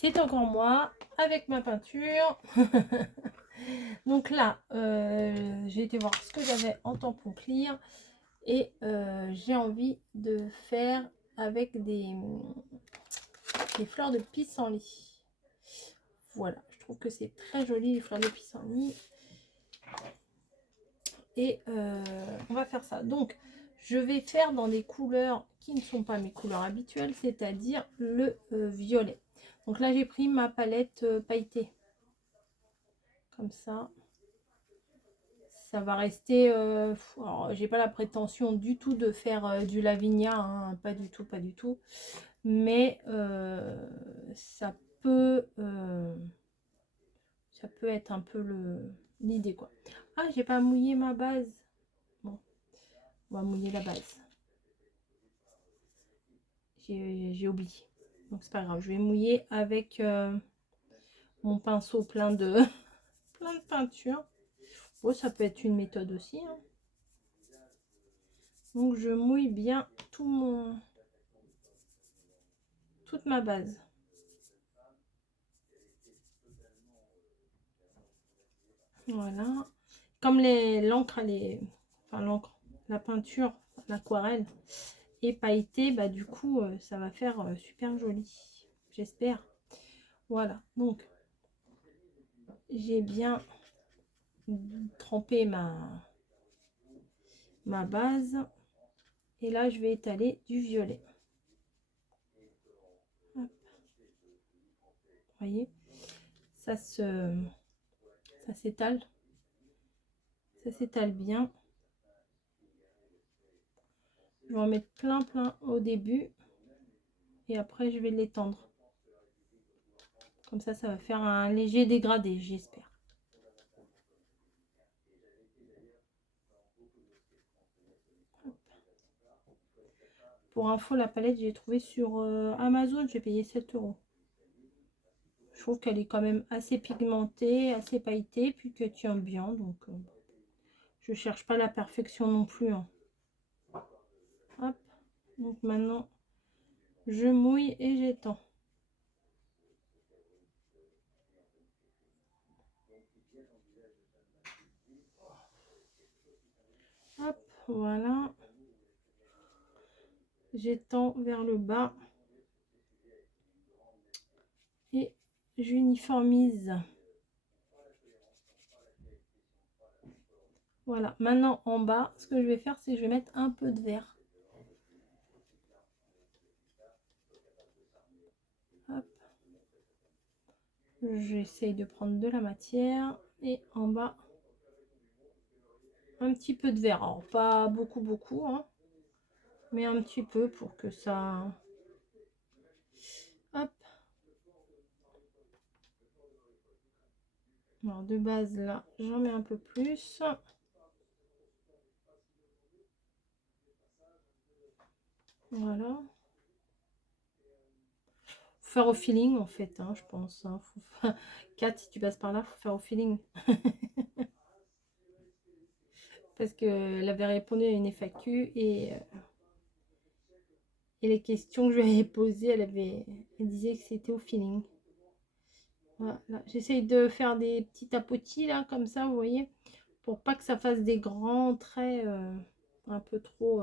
c'est encore moi avec ma peinture. Donc là, j'ai été voir ce que j'avais en tampon clear et j'ai envie de faire avec des fleurs de pissenlit. Voilà, je trouve que c'est très joli les fleurs de pissenlit. Et on va faire ça. Donc, je vais faire dans des couleurs qui ne sont pas mes couleurs habituelles, c'est-à-dire le violet. Donc là, j'ai pris ma palette pailletée. Comme ça. Ça va rester... j'ai pas la prétention du tout de faire du Lavinia, hein, pas du tout, pas du tout. Mais ça peut être un peu l'idée, quoi. Ah, j'ai pas mouillé ma base. Bon, on va mouiller la base. J'ai oublié. Donc c'est pas grave, je vais mouiller avec mon pinceau plein de plein de peinture. Bon, ça peut être une méthode aussi, hein. Donc je mouille bien toute ma base. Voilà. Comme l'encre, la peinture, l'aquarelle est pailletée, bah du coup ça va faire super joli. J'espère. Voilà. Donc j'ai bien trempé ma base. Et là, je vais étaler du violet. Hop. Vous voyez, ça s'étale. Ça s'étale bien. Je vais en mettre plein au début. Et après, je vais l'étendre. Comme ça va faire un léger dégradé, j'espère. Pour info, la palette, j'ai trouvé sur Amazon. J'ai payé 7 €. Je trouve qu'elle est quand même assez pigmentée, assez pailletée, puis que tient bien. Donc, je cherche pas la perfection non plus, hein. Hop. Donc maintenant, je mouille et j'étends. Hop, voilà. J'étends vers le bas. Et j'uniformise. Voilà, maintenant en bas, ce que je vais faire, c'est que je vais mettre un peu de vert. Hop. J'essaye de prendre de la matière et en bas, un petit peu de vert. Alors, pas beaucoup, hein, mais un petit peu pour que ça... Hop. Alors, de base, là, j'en mets un peu plus. Voilà. Faut faire au feeling, en fait, hein, je pense. Hein. Kat, si tu passes par là, faut faire au feeling. Parce qu'elle avait répondu à une FAQ et les questions que je lui avais posées, elle disait que c'était au feeling. Voilà. J'essaye de faire des petits tapotis là, comme ça, vous voyez, pour pas que ça fasse des grands traits un peu trop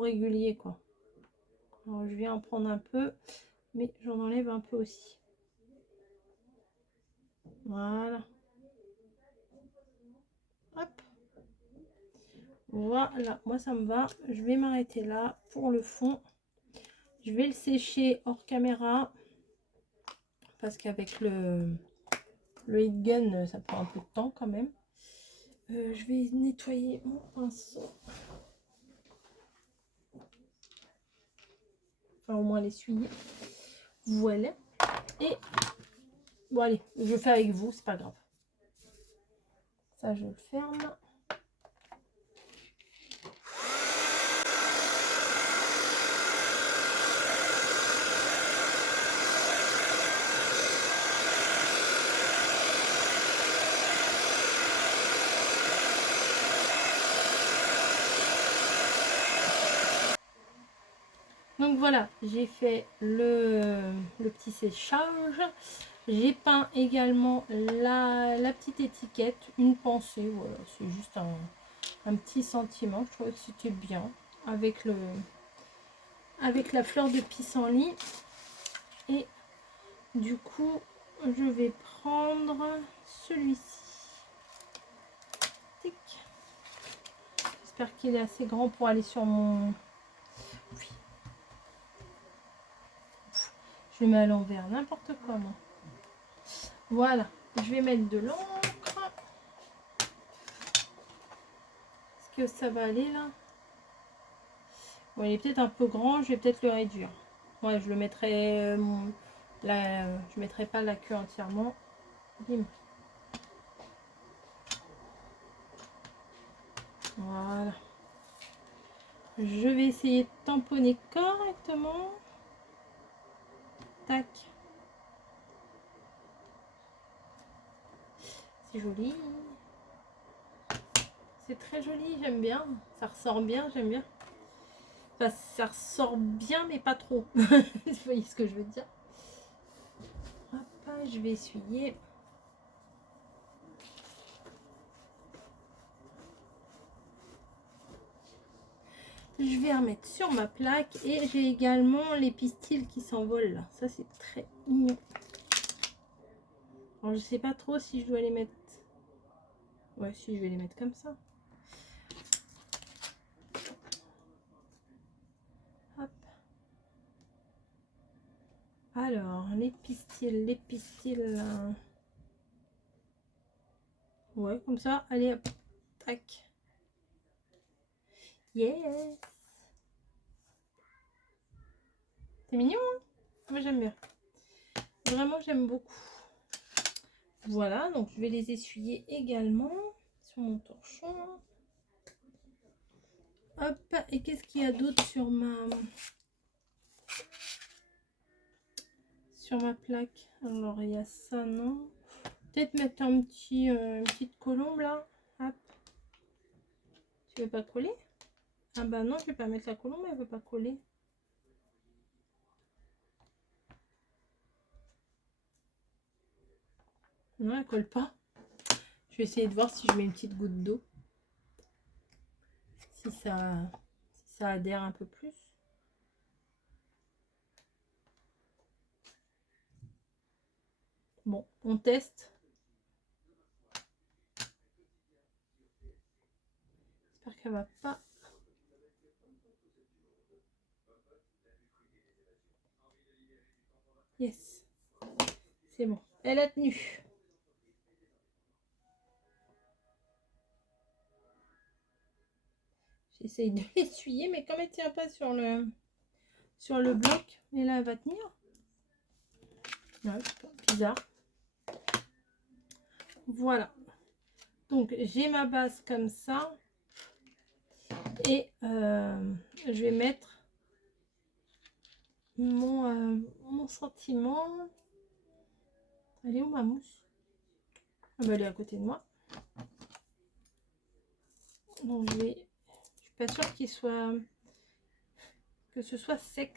réguliers, quoi. Alors, je vais en prendre un peu, mais j'en enlève un peu aussi. Voilà. Hop. Voilà, moi ça me va. Je vais m'arrêter là pour le fond. Je vais le sécher hors caméra parce qu'avec le heat gun, ça prend un peu de temps quand même. Je vais nettoyer mon pinceau. Enfin, au moins l'essuyer. Voilà. Et bon, allez, je fais avec vous, c'est pas grave. Ça, je le ferme. Donc Donc voilà, j'ai fait le petit séchage. J'ai peint également la petite étiquette, une pensée. Voilà, c'est juste un petit sentiment. Je trouvais que c'était bien avec la fleur de pissenlit. Et du coup, je vais prendre celui-ci. J'espère qu'il est assez grand pour aller sur mon... Oui. Je le mets à l'envers, n'importe comment. Voilà, je vais mettre de l'encre. Est-ce que ça va aller là? Bon, il est peut-être un peu grand, je vais peut-être le réduire. Ouais, je le mettrai... je mettrai pas la queue entièrement. Bim. Voilà. Je vais essayer de tamponner correctement. Tac. C'est joli. C'est très joli, j'aime bien. Ça ressort bien, j'aime bien. Enfin, ça ressort bien, mais pas trop. Vous voyez ce que je veux dire? Hop, je vais essuyer. Je vais remettre sur ma plaque et j'ai également les pistils qui s'envolent là. Ça, c'est très mignon. Alors, je sais pas trop si je dois les mettre... Ouais, si, je vais les mettre comme ça. Hop. Alors, les pistils... Ouais, comme ça. Allez, hop. Tac. Yes. C'est mignon, hein? Moi, j'aime bien. Vraiment, j'aime beaucoup. Voilà, donc je vais les essuyer également sur mon torchon. Hop, et qu'est-ce qu'il y a d'autre sur ma plaque? Alors, il y a ça, non? Peut-être mettre un petit, une petite colombe là. Hop. Tu veux pas coller? Ah bah non, je vais pas mettre la colombe, elle veut pas coller. Non, elle colle pas. Je vais essayer de voir si je mets une petite goutte d'eau. Si ça adhère un peu plus. Bon, on teste. J'espère qu'elle va pas. Yes. C'est bon. Elle a tenu. J'essaye de l'essuyer, mais comme elle tient pas sur le bloc, et là elle va tenir. Ouais, bizarre. Voilà. Donc j'ai ma base comme ça. Et je vais mettre mon sentiment. Elle est où ma mousse? Ah bah, elle est à côté de moi. Donc je suis pas sûre qu'il soit... que ce soit sec.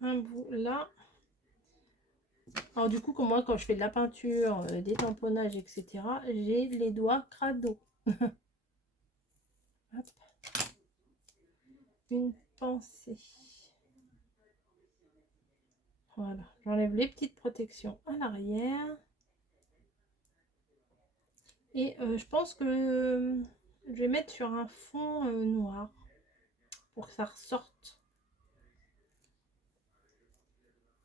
Un bout là. Alors du coup, comme moi, quand je fais de la peinture, des tamponnages, etc., j'ai les doigts crado. Hop. Une pensée. Voilà, j'enlève les petites protections à l'arrière. Et je pense que je vais mettre sur un fond noir pour que ça ressorte.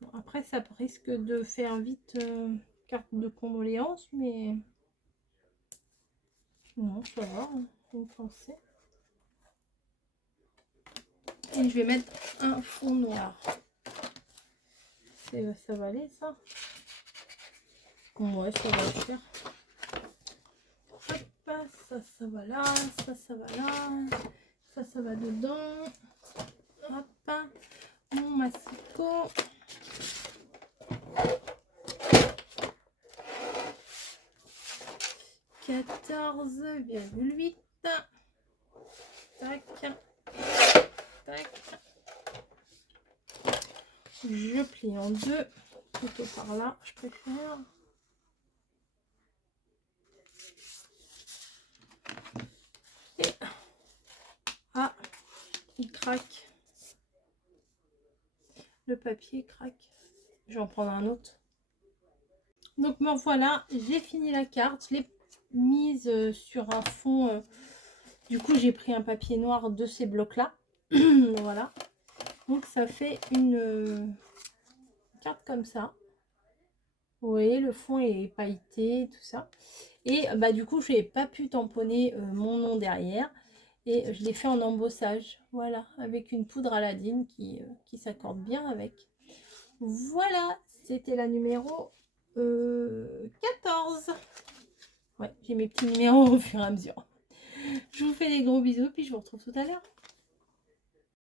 Bon, après, ça risque de faire vite carte de condoléances, mais non, ça va, hein, une pensée. Et je vais mettre un fond noir. Ça va aller, ça? Ouais, ça va le faire. Hop, ça va là, ça va là, ça va dedans. Hop, mon massicot. 14,8. Tac. Tac. Je plie en deux, plutôt par là, je préfère. Et ah, il craque. Le papier craque. Je vais en prendre un autre. Donc me voilà, j'ai fini la carte, je l'ai mise sur un fond. Du coup, j'ai pris un papier noir de ces blocs-là. Voilà. Donc ça fait une carte comme ça. Vous voyez, le fond est pailleté, tout ça. Et bah du coup, je n'ai pas pu tamponner mon nom derrière. Et je l'ai fait en embossage. Voilà, avec une poudre Aladine qui s'accorde bien avec. Voilà, c'était la numéro 14. Ouais, j'ai mes petits numéros au fur et à mesure. Je vous fais des gros bisous, puis je vous retrouve tout à l'heure.